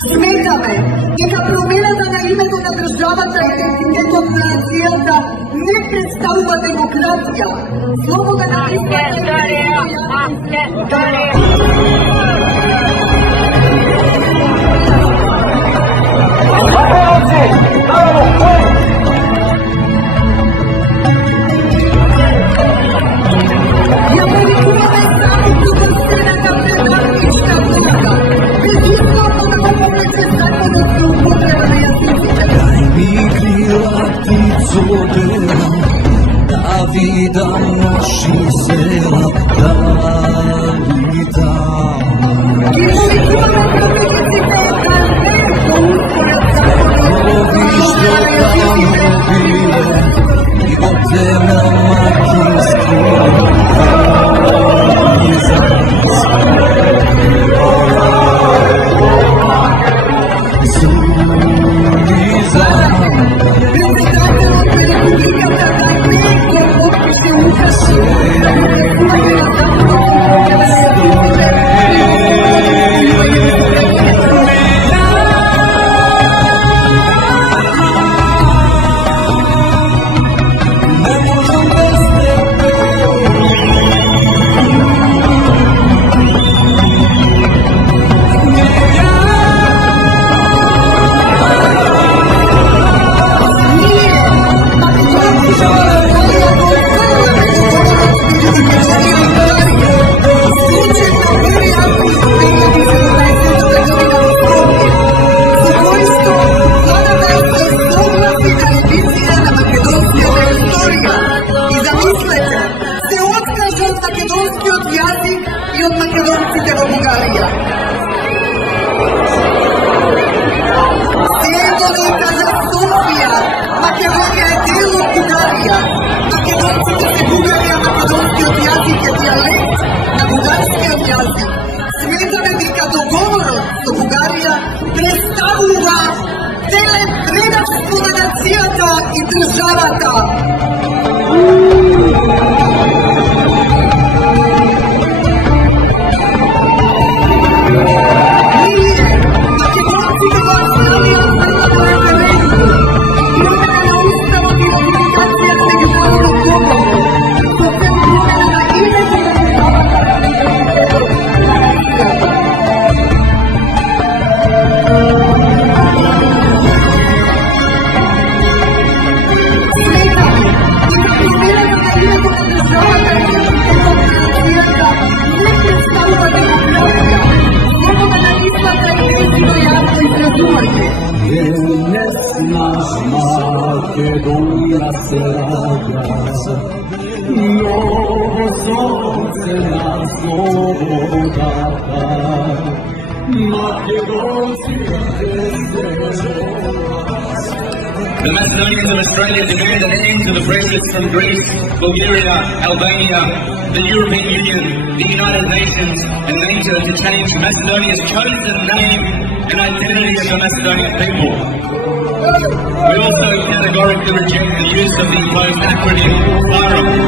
Смета ме дека промената на името на државата и идентитетот на нацијата не представува демократија. Слобода на da vida noši sela dalita. Lovište tamo bile i od teme makinski и од македонците во Бугарија. Сето дека за Софија, Македонија е дел од Бугарија. Македонците се бугари, а македонскиот јазик е дијалект на бугарскиот јазик. Сметаме дека договорот со Бугарија представува целен предавство на нацијата и државата. Македонија се раѓа, ново сонце на слободата. Македонците се The Macedonians of Australia demand an end to the pressures from Greece, Bulgaria, Albania, the European Union, the United Nations and NATO to change Macedonia's chosen name and identity of the Macedonian people. We also categorically reject the use of the closed acronym FIROM.